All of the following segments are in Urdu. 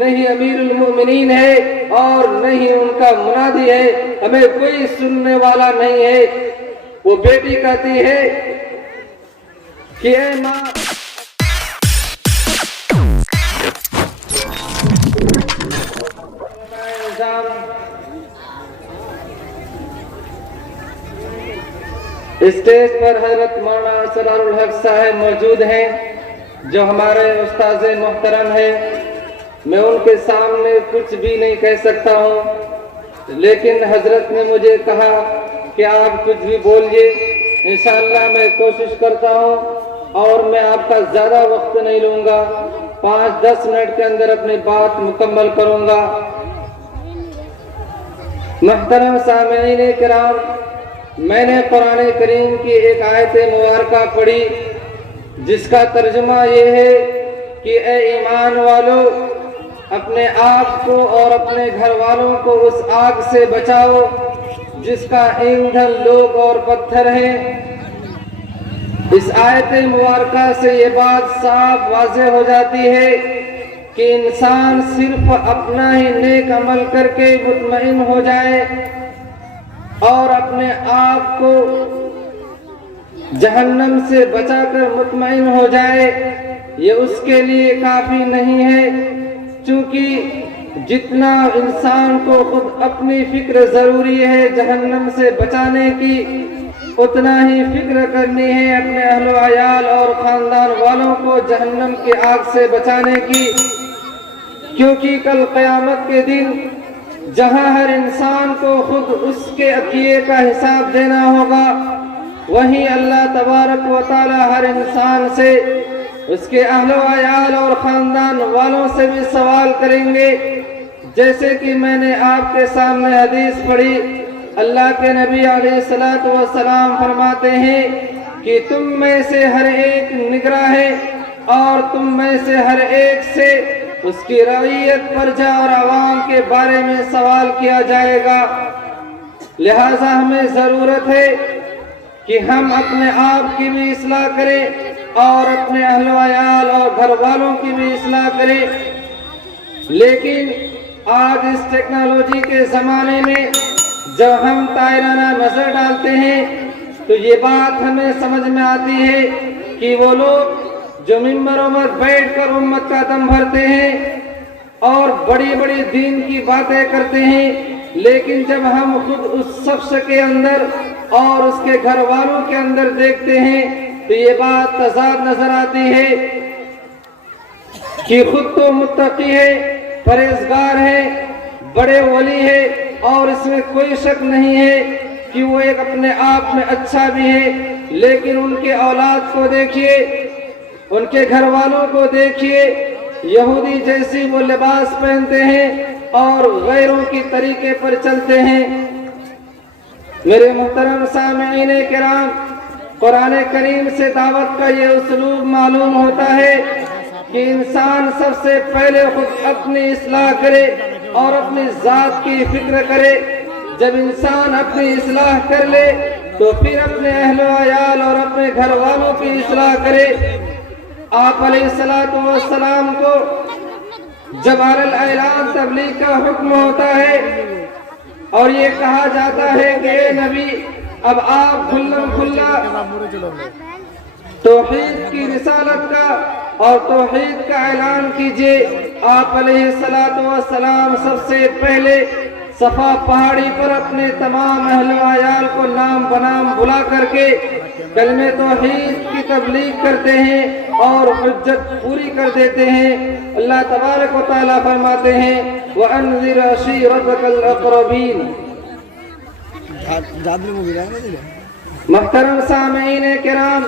نہیں امیر المومنین ہے اور نہیں ان کا منادی ہے، ہمیں کوئی سننے والا نہیں ہے۔ وہ بیٹی کہتی ہے کہ اے ماں، اسٹیج پر حضرت مولانا اسرار الحق صاحب موجود ہیں جو ہمارے استاذ محترم ہیں۔ میں ان کے سامنے کچھ بھی نہیں کہہ سکتا ہوں، لیکن حضرت نے مجھے کہا کہ آپ کچھ بھی بولیے، انشاءاللہ میں کوشش کرتا ہوں اور میں آپ کا زیادہ وقت نہیں لوں گا، 5-10 منٹ کے اندر اپنی بات مکمل کروں گا۔ محترم سامعین کرام، میں نے قرآن کریم کی ایک آیت مبارکہ پڑھی جس کا ترجمہ یہ ہے کہ اے ایمان والو، اپنے آپ کو اور اپنے گھر والوں کو اس آگ سے بچاؤ جس کا ایندھن لوگ اور پتھر ہیں۔ اس آیت مبارکہ سے یہ بات صاف واضح ہو جاتی ہے کہ انسان صرف اپنا ہی نیک عمل کر کے مطمئن ہو جائے اور اپنے آپ کو جہنم سے بچا کر مطمئن ہو جائے، یہ اس کے لیے کافی نہیں ہے، چونکہ جتنا انسان کو خود اپنی فکر ضروری ہے جہنم سے بچانے کی، اتنا ہی فکر کرنی ہے اپنے اہل و عیال اور خاندان والوں کو جہنم کی آگ سے بچانے کی، کیونکہ کل قیامت کے دن جہاں ہر انسان کو خود اس کے عقیدے کا حساب دینا ہوگا، وہیں اللہ تبارک و تعالی ہر انسان سے، اس کے اہل و عیال اور خاندان والوں سے بھی سوال کریں گے۔ جیسے کہ میں نے آپ کے سامنے حدیث پڑھی، اللہ کے نبی علیہ الصلوۃ والسلام فرماتے ہیں کہ تم میں سے ہر ایک نگراں ہے اور تم میں سے ہر ایک سے اس کی رعیت، پرجا اور عوام کے بارے میں سوال کیا جائے گا۔ لہٰذا ہمیں ضرورت ہے کہ ہم اپنے آپ کی بھی اصلاح کریں اور اپنے اہل و عیال اور گھر والوں کی بھی اصلاح کریں۔ لیکن آج اس ٹیکنالوجی کے زمانے میں جب ہم طائرانہ نظر ڈالتے ہیں تو یہ بات ہمیں سمجھ میں آتی ہے کہ وہ لوگ جو ممبروں پر بیٹھ کر امت کا دم بھرتے ہیں اور بڑی بڑی دین کی باتیں کرتے ہیں، لیکن جب ہم خود اس شخص کے اندر اور اس کے گھر والوں کے اندر دیکھتے ہیں تو یہ بات تضاد نظر آتی ہے کہ خود تو متقی ہے، پرہیزگار ہے، بڑے ولی ہے، اور اس میں کوئی شک نہیں ہے کہ وہ ایک اپنے آپ میں اچھا بھی ہے، لیکن ان کے اولاد کو دیکھیے، ان کے گھر والوں کو دیکھیے، یہودی جیسی وہ لباس پہنتے ہیں اور غیروں کی طریقے پر چلتے ہیں۔ میرے محترم سامعین کرام، قرآن کریم سے دعوت کا یہ اسلوب معلوم ہوتا ہے کہ انسان سب سے پہلے خود اپنی اصلاح کرے اور اپنی ذات کی فکر کرے۔ جب انسان اپنی اصلاح کر لے تو پھر اپنے اہل و عیال اور اپنے گھر والوں کی اصلاح کرے۔ آپ علیہ السلام کو جب اعلان تبلیغ کا حکم ہوتا ہے اور یہ کہا جاتا ہے کہ اے نبی، اب آپ کھلم کھلا توحید کی رسالت کا اور توحید کا اعلان کیجئے، آپ علیہ السلام سب سے پہلے صفا پہاڑی پر اپنے تمام اہل و عیال کو نام بنام بلا کر کے کلمہ توحید کی تبلیغ کرتے ہیں اور حجت پوری کر دیتے ہیں۔ اللہ تبارک و تعالیٰ فرماتے ہیں وَأَنذِرْ عَشِيرَتَكَ الْأَقْرَبِينَ۔ محترم سامعین کرام،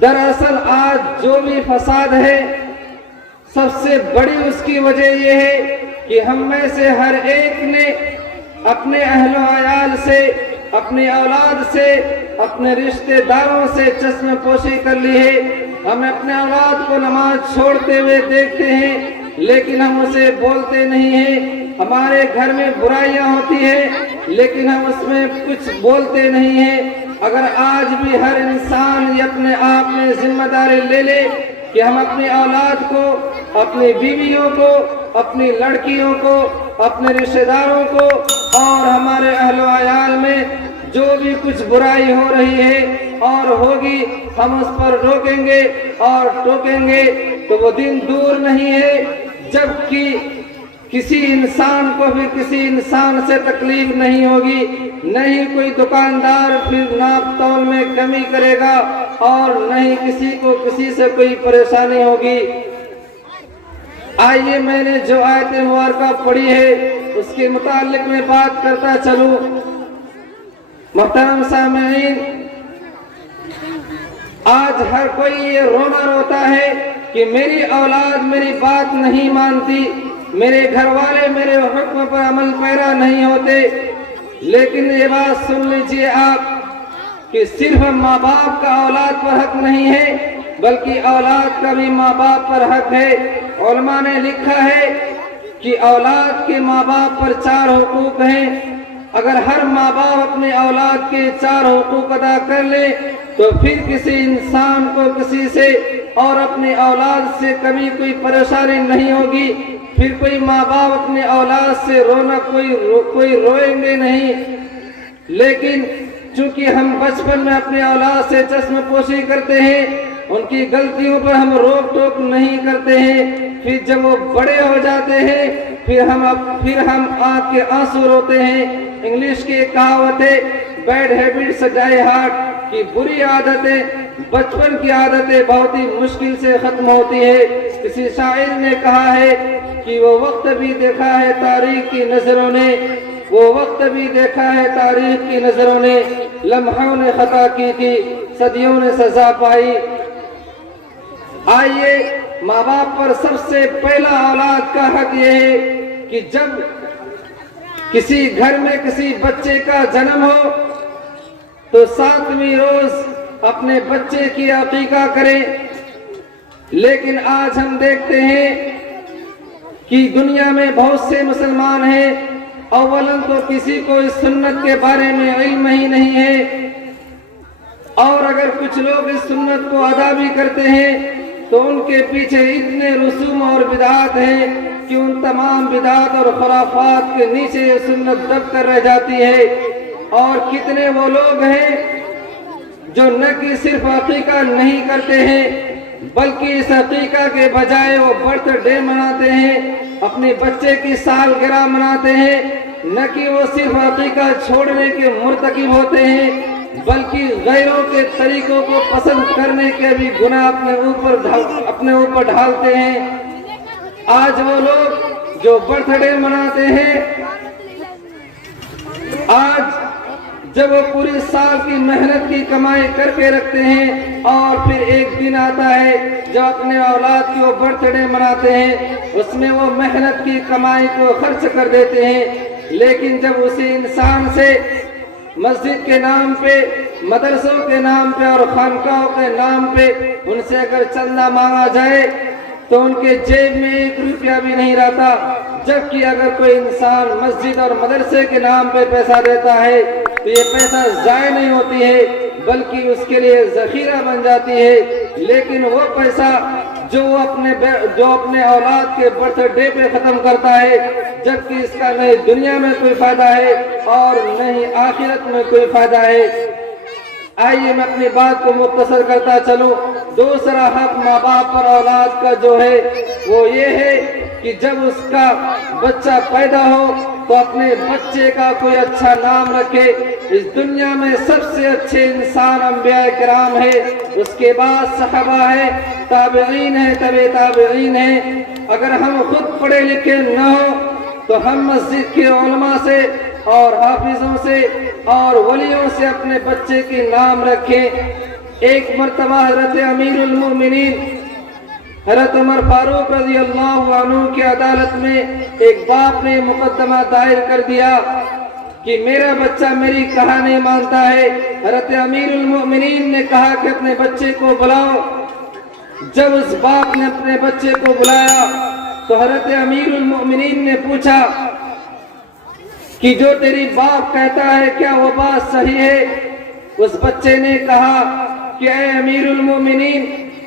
دراصل آج جو بھی فساد ہے سب سے بڑی اس کی وجہ یہ ہے کہ ہم میں سے ہر ایک نے اپنے اہل و عیال سے، اپنی اولاد سے، اپنے رشتہ داروں سے چشم پوشی کر لی ہے۔ ہم اپنے اولاد کو نماز چھوڑتے ہوئے دیکھتے ہیں لیکن ہم اسے بولتے نہیں ہیں۔ ہمارے گھر میں برائیاں ہوتی ہیں لیکن ہم اس میں کچھ بولتے نہیں ہیں۔ اگر آج بھی ہر انسان یہ اپنے آپ میں ذمہ داری لے لے کہ ہم اپنی اولاد کو، اپنی بیویوں کو، اپنی لڑکیوں کو، اپنے رشتہ داروں کو اور ہمارے اہل و عیال میں جو بھی کچھ برائی ہو رہی ہے اور ہوگی، ہم اس پر روکیں گے اور ٹوکیں گے تو وہ دن دور نہیں ہے جب کہ کسی انسان کو بھی کسی انسان سے تکلیف نہیں ہوگی، نہ ہی کوئی دکاندار پھر ناپ تول میں کمی کرے گا اور نہ ہی کسی کو کسی سے کوئی پریشانی ہوگی۔ آئیے میں نے جو آیت مبارکہ پڑھی ہے اس کے متعلق میں بات کرتا چلوں۔ محترم سامعین، آج ہر کوئی یہ رونا روتا ہے کہ میری اولاد میری بات نہیں مانتی، میرے گھر والے میرے حکم پر عمل پیرا نہیں ہوتے، لیکن یہ بات سن لیجئے آپ کہ صرف ماں باپ کا اولاد پر حق نہیں ہے بلکہ اولاد کا بھی ماں باپ پر حق ہے۔ علماء نے لکھا ہے کہ اولاد کے ماں باپ پر 4 حقوق ہیں۔ اگر ہر ماں باپ اپنے اولاد کے 4 حقوق ادا کر لے تو پھر کسی انسان کو کسی سے اور اپنے اولاد سے کبھی کوئی پریشانی نہیں ہوگی، پھر کوئی ماں باپ اپنے اولاد سے رونا کوئی روئیں گے نہیں۔ لیکن چونکہ ہم بچپن میں اپنے اولاد سے چشم پوشی کرتے ہیں، ان کی غلطیوں پر ہم روک ٹوک نہیں کرتے ہیں، پھر جب وہ بڑے ہو جاتے ہیں پھر ہم آنکھ کے آنسو روتے ہیں۔ انگلش کی ایک کہاوت ہے، بیڈ ہیبٹس ڈائی ہارڈ، کی بری عادتیں، بچپن کی عادتیں بہت ہی مشکل سے ختم ہوتی ہے۔ کسی شاعر نے کہا ہے کہ وہ وقت بھی دیکھا ہے تاریخ کی نظروں نے، وہ وقت بھی دیکھا ہے تاریخ کی نظروں نے، لمحوں نے خطا کی تھی صدیوں نے سزا پائی۔ آئیے ماں باپ پر سب سے پہلا اولاد کا حق یہ ہے کہ جب کسی گھر میں کسی بچے کا جنم ہو تو 7ویں روز اپنے بچے کی عقیقہ کریں۔ لیکن آج ہم دیکھتے ہیں کہ دنیا میں بہت سے مسلمان ہیں، اولاً تو کسی کو اس سنت کے بارے میں علم ہی نہیں ہے، اور اگر کچھ لوگ اس سنت کو ادا بھی کرتے ہیں تو ان کے پیچھے اتنے رسوم اور بدعات ہیں کہ ان تمام بدعات اور خرافات کے نیچے یہ سنت دب کر رہ جاتی ہے۔ اور کتنے وہ لوگ ہیں جو نہ کہ صرف عقیقہ نہیں کرتے ہیں بلکہ اس عقیقہ کے بجائے وہ برتھ ڈے مناتے ہیں، اپنے بچے کی سالگرہ مناتے ہیں، نہ کہ وہ صرف عقیقہ چھوڑنے کے مرتکب ہوتے ہیں بلکہ غیروں کے طریقوں کو پسند کرنے کے بھی گناہ اپنے اوپر ڈھالتے ہیں۔ آج وہ لوگ جو برتھ ڈے مناتے ہیں، آج جب وہ پوری سال کی محنت کی کمائی کر کے رکھتے ہیں اور پھر ایک دن آتا ہے جو اپنے اولاد کی وہ برتھ ڈے مناتے ہیں، اس میں وہ محنت کی کمائی کو خرچ کر دیتے ہیں، لیکن جب اسی انسان سے مسجد کے نام پہ، مدرسوں کے نام پہ اور خانقاہوں کے نام پہ ان سے اگر چندہ مانگا جائے تو ان کے جیب میں 1 روپیہ بھی نہیں رہتا، جبکہ اگر کوئی انسان مسجد اور مدرسے کے نام پہ پیسہ دیتا ہے تو یہ پیسہ ضائع نہیں ہوتی ہے بلکہ اس کے لیے ذخیرہ بن جاتی ہے۔ لیکن وہ پیسہ جو اپنے اولاد کے برتھ ڈے پہ ختم کرتا ہے، جبکہ اس کا نہ دنیا میں کوئی فائدہ ہے اور نہ ہی آخرت میں کوئی فائدہ ہے۔ آئیے میں اپنی بات کو مختصر کرتا چلوں۔ دوسرا حق ماں باپ پر اولاد کا جو ہے وہ یہ ہے کہ جب اس کا بچہ پیدا ہو تو اپنے بچے کا کوئی اچھا نام رکھے۔ اس دنیا میں سب سے اچھے انسان انبیاء کرام ہے، اس کے بعد صحابہ ہے، تابعین ہے، تبع تابعین ہے۔ اگر ہم خود پڑھے لکھے نہ ہوں تو ہم مسجد کے علماء سے اور حافظوں سے اور ولیوں سے اپنے بچے کے نام رکھیں۔ ایک مرتبہ حضرت امیر المومنین حضرت عمر فاروق رضی اللہ عنہ کی عدالت میں ایک باپ نے مقدمہ دائر کر دیا کہ میرا بچہ میری کہا نہیں مانتا ہے۔ حضرت امیر المومنین نے کہا کہ اپنے بچے کو بلاؤ۔ جب اس باپ نے اپنے بچے کو بلایا تو حضرت امیر المومنین نے پوچھا کہ جو تیری باپ کہتا ہے کیا وہ بات صحیح ہے؟ اس بچے نے کہا کہ اے امیر المومنین،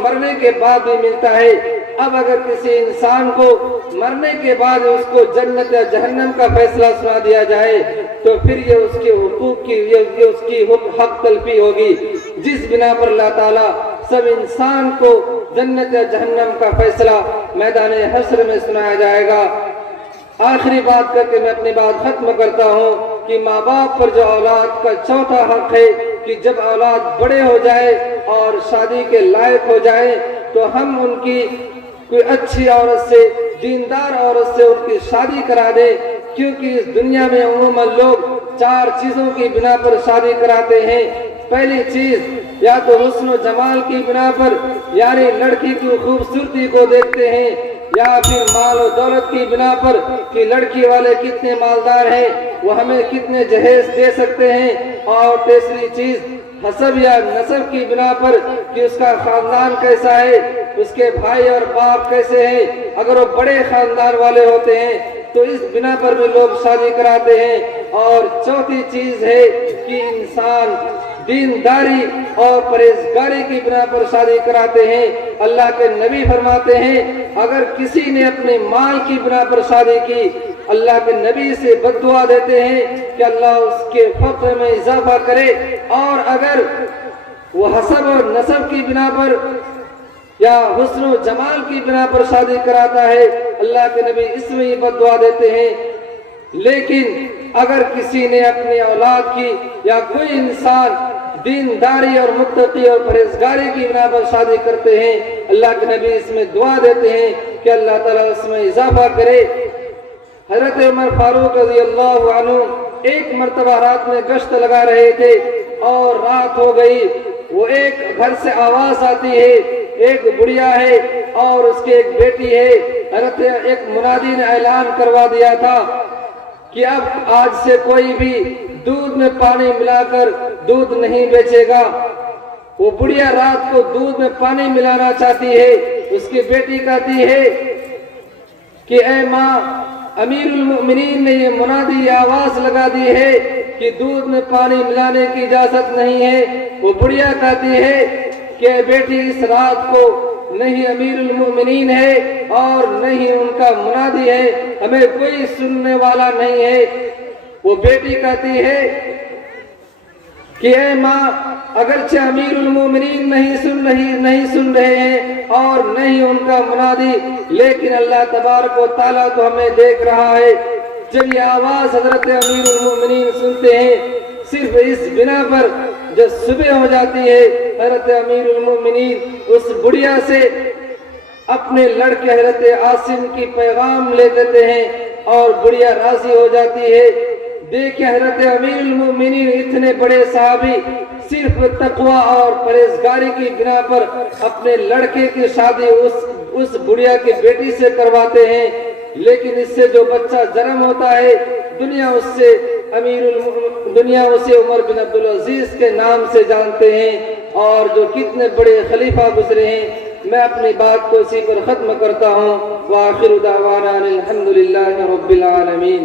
مرنے کے بعد بھی ملتا ہے۔ اب اگر کسی انسان کو مرنے کے بعد اس کو جنت یا جہنم کا فیصلہ سنا دیا جائے تو پھر یہ اس کے حقوق کی یہ اس کی حق تلفی ہوگی، جس بنا پر اللہ تعالیٰ سب انسان کو جنت یا جہنم کا فیصلہ میدان حشر میں سنایا جائے گا۔ آخری بات کر کے میں اپنی بات ختم کرتا ہوں کہ ماں باپ پر جو اولاد کا چوتھا حق ہے کہ جب اولاد بڑے ہو جائے اور شادی کے لائق ہو جائے تو ہم ان کی کوئی اچھی عورت سے، دیندار عورت سے ان کی شادی کرا دیں، کیونکہ اس دنیا میں عموماً لوگ 4 چیزوں کی بنا پر شادی کراتے ہیں۔ پہلی چیز یا تو حسن و جمال کی بنا پر، یعنی لڑکی کی خوبصورتی کو دیکھتے ہیں، یا پھر مال و دولت کی بنا پر کہ لڑکی والے کتنے مالدار ہیں، وہ ہمیں کتنے جہیز دے سکتے ہیں، اور تیسری چیز حسب یا نسب کی بنا پر کہ اس کا خاندان کیسا ہے، اس کے بھائی اور باپ کیسے ہیں۔ اگر وہ بڑے خاندان والے ہوتے ہیں تو اس بنا پر بھی لوگ شادی کراتے ہیں۔ اور چوتھی چیز ہے کہ انسان دینداری اور پرہیزگاری کی بنا پر شادی کراتے ہیں۔ اللہ کے نبی فرماتے ہیں اگر کسی نے اپنے مال کی بنا پر شادی کی، اللہ کے نبی سے بد دعا دیتے ہیں کہ اللہ اس کے فقر میں اضافہ کرے، اور اگر وہ حسب اور نسب کی بنا پر یا حسن و جمال کی بنا پر شادی کراتا ہے، اللہ کے نبی اس میں ہی بد دعا دیتے ہیں۔ لیکن اگر کسی نے اپنی اولاد کی یا کوئی انسان دینداری اور متقی اور پرہیزگاری کی بنا پر شادی کرتے ہیں، اللہ کے نبی اس میں دعا دیتے ہیں کہ اللہ تعالیٰ اس میں اضافہ کرے۔ حضرت عمر فاروق رضی اللہ عنہ ایک مرتبہ رات میں گشت لگا رہے تھے اور رات ہو گئی، وہ ایک گھر سے آواز آتی ہے، ایک بڑھیا ہے اور اس کی ایک بیٹی ہے۔ حضرت ایک منادی نے اعلان کروا دیا تھا کہ اب آج سے کوئی بھی دودھ میں پانی ملا کر دودھ نہیں بیچے گا۔ وہ بڑھیا رات کو دودھ میں پانی ملانا چاہتی ہے، اس کی بیٹی کہتی ہے کہ اے ماں، امیر المؤمنین نے یہ منادی آواز لگا دی ہے کہ دودھ میں پانی ملانے کی اجازت نہیں ہے۔ وہ بڑھیا کہتی ہے کہ بیٹی اس رات کو نہیں امیر المؤمنین ہے اور نہیں ان کا منادی ہے، ہمیں کوئی سننے والا نہیں ہے۔ وہ بیٹی کہتی ہے کہ اے ماں، اگرچہ امیر المومنین نہیں سن رہے ہیں اور نہیں ان کا منادی، لیکن اللہ تبارک و تعالیٰ تو ہمیں دیکھ رہا ہے۔ جب یہ آواز حضرت امیر المومنین سنتے ہیں، صرف اس بنا پر جب صبح ہو جاتی ہے، حضرت امیر المومنین اس بڑھیا سے اپنے لڑکے حضرت عاصم کی پیغام لے دیتے ہیں اور بڑھیا راضی ہو جاتی ہے۔ دیکھیں حضرت امیر المومنین اتنے بڑے صحابی صرف تقوی اور پرہیزگاری کی بنا پر اپنے لڑکے کی شادی اس بڑھیا کی بیٹی سے کرواتے ہیں، لیکن اس سے جو بچہ جنم ہوتا ہے دنیا اسے عمر بن عبدالعزیز کے نام سے جانتے ہیں، اور جو کتنے بڑے خلیفہ گزرے ہیں۔ میں اپنی بات کو اسی پر ختم کرتا ہوں۔ وآخر دعوانا الحمدللہ رب العالمین۔